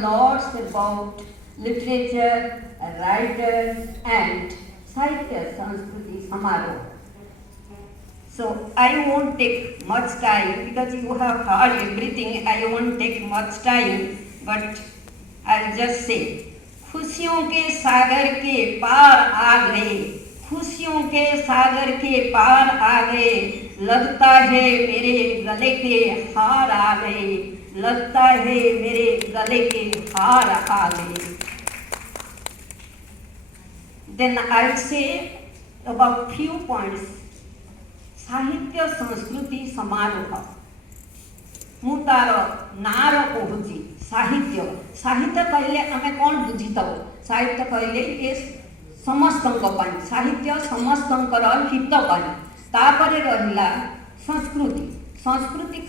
lots about literature, writers and Sahitya Sanskriti Samaroh. So I won't take much time because you have heard everything. I won't take much time, but I'll just say, खुशियों के सागर के पार आ गए, खुशियों के सागर के पार आ गए, लगता है मेरे गले के हार आ गए, लगता है मेरे गले के हार आ गए. Then I'll say about few points. साहित्य संस्कृति समारोह मु तार नार कहूँ साहित्य. साहित्य कहले आमे कौन बुझीथब? साहित्य कहले ये समस्तंक पाई, साहित्य समस्तंकर हित पाई. तापरे रहिला संस्कृति. संस्कृति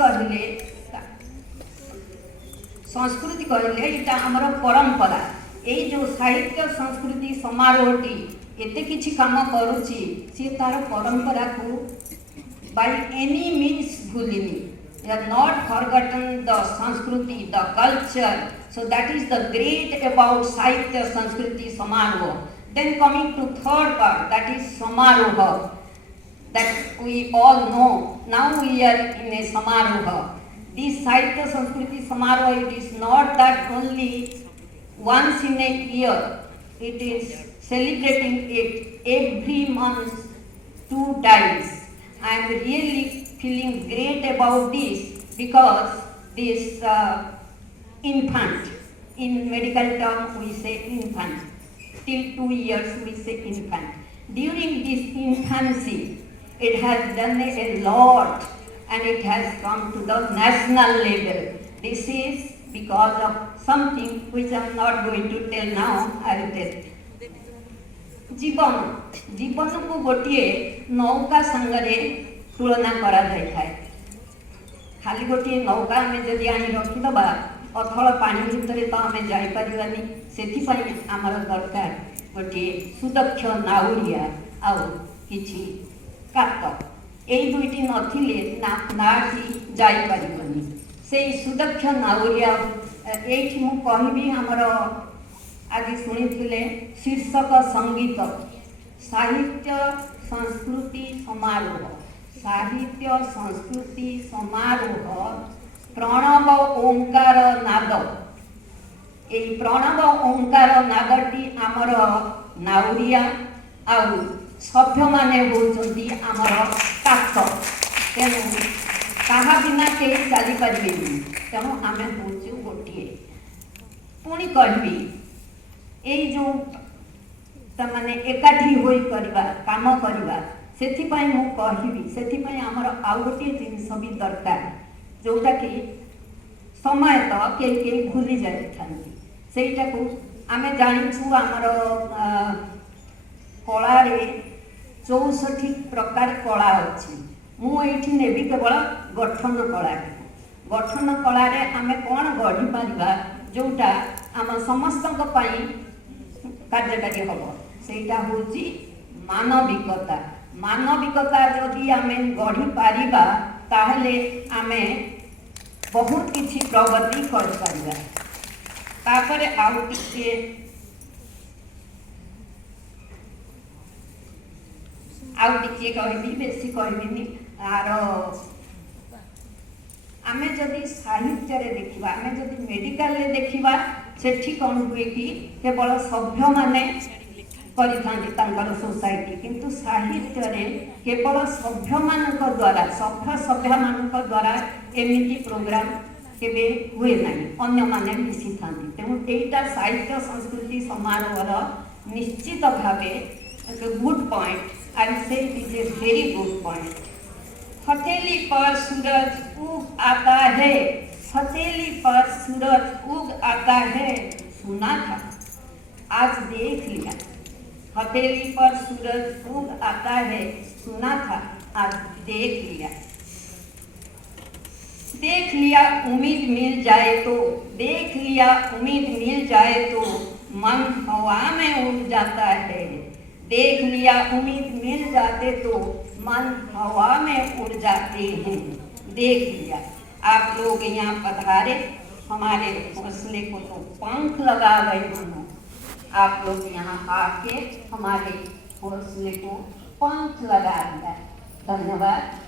कहले इटा हमर परंपरा. ये जो साहित्य संस्कृति समारोहटी एते किछि काम करूची से तार परंपरा को by any means भूलिनी. They are not forgotten the Sanskriti, the culture. So that is the great about Sahitya Sanskriti Samaroh. Then coming to third part, that is Samaroha, that we all know. Now we are in a Samaroha. This Sahitya Sanskriti Samaroh, it is not that only once in a year. It is celebrating it every month 2 times. I am really feeling great about this because this infant, in medical term we say infant, till 2 years we say infant. During this infancy, it has done a lot and it has come to the national level. This is because of something which I am not going to tell now, I will tell. जीवन जीवन को गोटे नौका संगरे तुलना करा जाय थाए. खाली गोटे नौका आमे जदि आनी रखिदबा अथल पानी भितर तो आमे जाई परिबानी. सेथि पई हमर दरकार गोटे सुदक्ष नाउरिया आ किछि कात. एई दुईटी नथिले नाटी जाई परिबनी. सेई सुदक्ष नाउरिया एठी मु कहबी हमर आज शुणी शीर्षक संगीत साहित्य संस्कृति समारोह. साहित्य संस्कृति समारोह प्रणव ओंकार नाद. ये प्रणव ओंकार नादटी आमर नाउरिया आउ सभ्य माने होउछंती आमर काक. तेणु कहा बिना के चली पारिबेनी. तेणु आमे होउछु गोटिए. पुणी कहबी एई जो तमाने एकाठी होई करबा काम करबा सेथिपाई मु कहबी. सेथिपाई हमर आउ गोटे जिनिस भी दरकार जोटा कि समय तो के भूली जाई थांती. सेटा को आमे जानिछु हमर कला रे 64 प्रकार कला अछि. मु एठी नेबी केवल गठन कला. गठन कला रे आमे कोन गढी पारिबा जोटा आम समस्तक पाई कार्यकारी हम. सेटा होची मानविकता. मानविकता जदि आमे गढ़ी पारिबा ताहले आमे बहुत किछि प्रगति कर पारिबा. तापरे आउ टिके कहबी बेसी कहबिनी. आर आमे जदि साहित्य रे देखिबा, आमे जदि मेडिकल रे देखिबा सेठी कौन हुए कि केवल सभ्य माने करिथांती तांकर सोसाइटी. किंतु साहित्य रे केवल सभ्य मानक द्वारा सभ्य मानक द्वारा एमिति प्रोग्राम केबे हुए नाही. अन्य माने मिसी थांती. तेणु एटा साहित्य संस्कृति समारोहर निश्चित भावे good point. I will say it is a very good point. हथेली पर सूरज उग आता है, हथेली पर सूरज उग आता है, सुना था आज देख लिया. हथेली पर सूरज उग आता है, सुना था आज देख लिया. देख लिया उम्मीद मिल जाए तो, देख लिया उम्मीद मिल जाए तो मन हवा में उड़ जाता है. देख लिया उम्मीद मिल जाते तो मन हवा में उड़ जाते हैं. देख लिया आप लोग यहाँ पधारे, हमारे हौसले को तो पंख लगा गए मानो। आप लोग यहाँ आके हमारे हौसले को पंख लगा दिया। धन्यवाद।